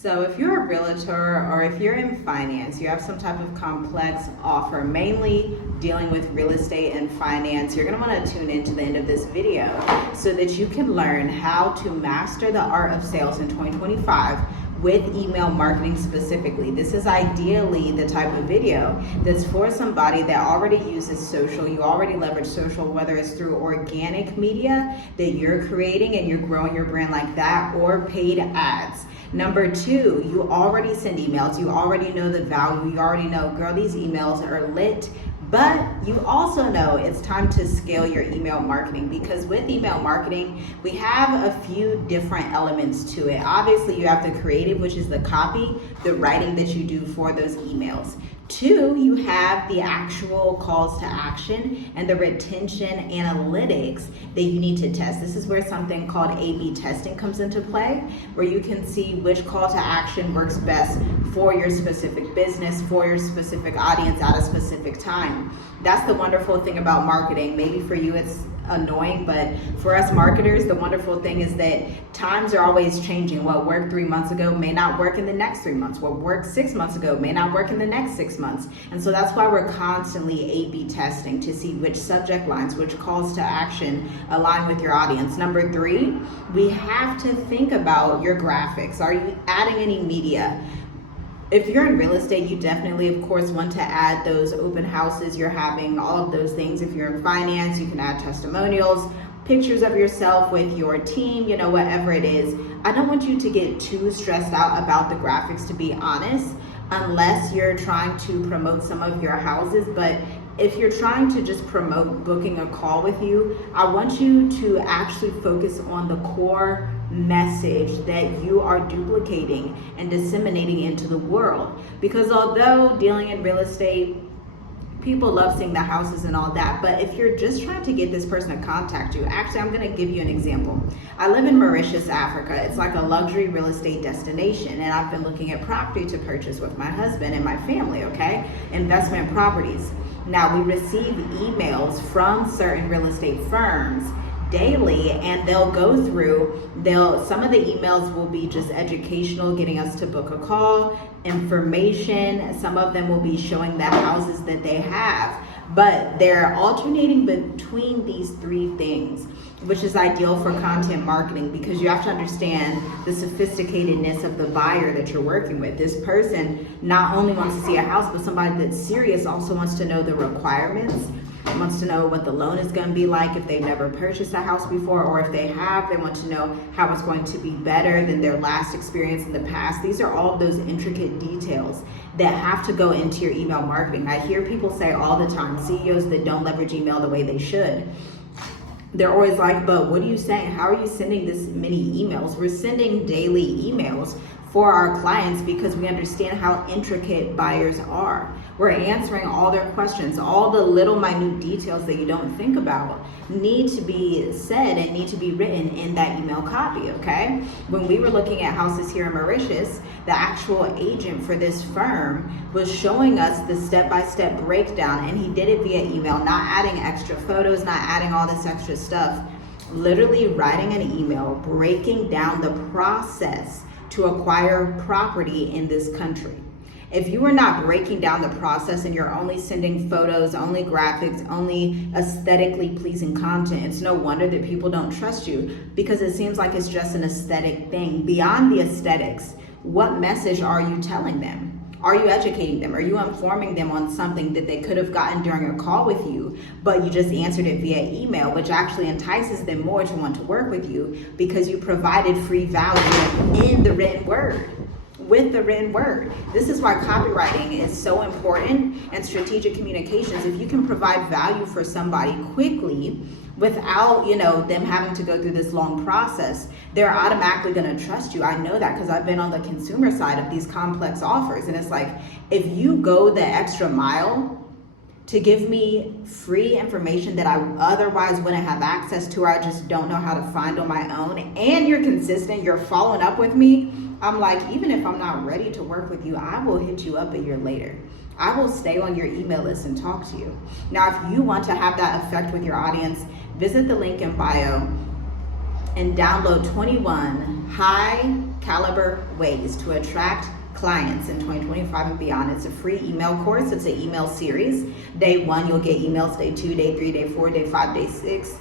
So if you're a realtor or if you're in finance, you have some type of complex offer, mainly dealing with real estate and finance, you're gonna wanna tune in to the end of this video so that you can learn how to master the art of sales in 2025 with email marketing specifically. This is ideally the type of video that's for somebody that already uses social. You already leverage social, whether it's through organic media that you're creating and you're growing your brand like that, or paid ads. Number two, you already send emails. You already know the value. You already know, girl, these emails are lit. But you also know it's time to scale your email marketing, because with email marketing, we have a few different elements to it. Obviously, you have the creative, which is the copy, the writing that you do for those emails. Two, you have the actual calls to action and the retention analytics that you need to test. This is where something called A/B testing comes into play, where you can see which call to action works best for your specific business, for your specific audience at a specific time. That's the wonderful thing about marketing. Maybe for you it's annoying, but for us marketers, the wonderful thing is that times are always changing. What worked 3 months ago may not work in the next 3 months. What worked 6 months ago may not work in the next 6 months. And so that's why we're constantly A/B testing to see which subject lines, which calls to action align with your audience. Number three, we have to think about your graphics. Are you adding any media? If you're in real estate, you definitely, of course, want to add those open houses you're having, all of those things. If you're in finance, you can add testimonials, pictures of yourself with your team, whatever it is. I don't want you to get too stressed out about the graphics, to be honest, unless you're trying to promote some of your houses. But if you're trying to just promote booking a call with you, I want you to actually focus on the core message that you are duplicating and disseminating into the world. Because although dealing in real estate, people love seeing the houses and all that, but if you're just trying to get this person to contact you, actually, I'm gonna give you an example. I live in Mauritius, Africa. It's like a luxury real estate destination, and I've been looking at property to purchase with my husband and my family, okay? Investment properties. Now, we receive emails from certain real estate firms daily, and they'll go through, some of the emails will be just educational, getting us to book a call, information. Some of them will be showing the houses that they have, but they're alternating between these three things, which is ideal for content marketing, because you have to understand the sophisticatedness of the buyer that you're working with. This person not only wants to see a house, but somebody that's serious also wants to know the requirements, wants to know what the loan is going to be like if they've never purchased a house before, or if they have, they want to know how it's going to be better than their last experience in the past. These are all of those intricate details that have to go into your email marketing. I hear people say all the time, CEOs that don't leverage email the way they should, they're always like, but what are you saying? How are you sending this many emails? We're sending daily emails for our clients because we understand how intricate buyers are. We're answering all their questions. All the little minute details that you don't think about need to be said and need to be written in that email copy, okay? When we were looking at houses here in Mauritius, the actual agent for this firm was showing us the step-by-step breakdown, and he did it via email, not adding extra photos, not adding all this extra stuff, literally writing an email, breaking down the process to acquire property in this country. If you are not breaking down the process and you're only sending photos, only graphics, only aesthetically pleasing content, it's no wonder that people don't trust you, because it seems like it's just an aesthetic thing. Beyond the aesthetics, what message are you telling them? Are you educating them? Are you informing them on something that they could have gotten during a call with you, but you just answered it via email, which actually entices them more to want to work with you because you provided free value in the written word. With the written word. This is why copywriting is so important, and strategic communications. If you can provide value for somebody quickly without, them having to go through this long process, they're automatically going to trust you. I know that because I've been on the consumer side of these complex offers, and it's like, if you go the extra mile to give me free information that I otherwise wouldn't have access to, or I just don't know how to find on my own, and you're consistent, you're following up with me, I'm like, even if I'm not ready to work with you, I will hit you up a year later. I will stay on your email list and talk to you. Now, if you want to have that effect with your audience, visit the link in bio and download 21 high caliber ways to attract clients in 2025 and beyond. It's a free email course. It's an email series. Day 1, you'll get emails. Day 2, day 3, day 4, day 5, day 6.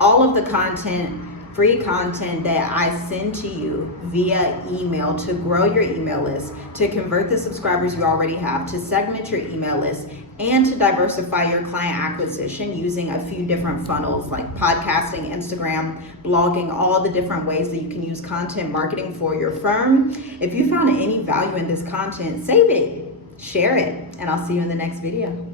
All of the content, free content that I send to you via email to grow your email list, to convert the subscribers you already have, to segment your email list, and to diversify your client acquisition using a few different funnels like podcasting, Instagram, blogging, all the different ways that you can use content marketing for your firm. If you found any value in this content, save it, share it, and I'll see you in the next video.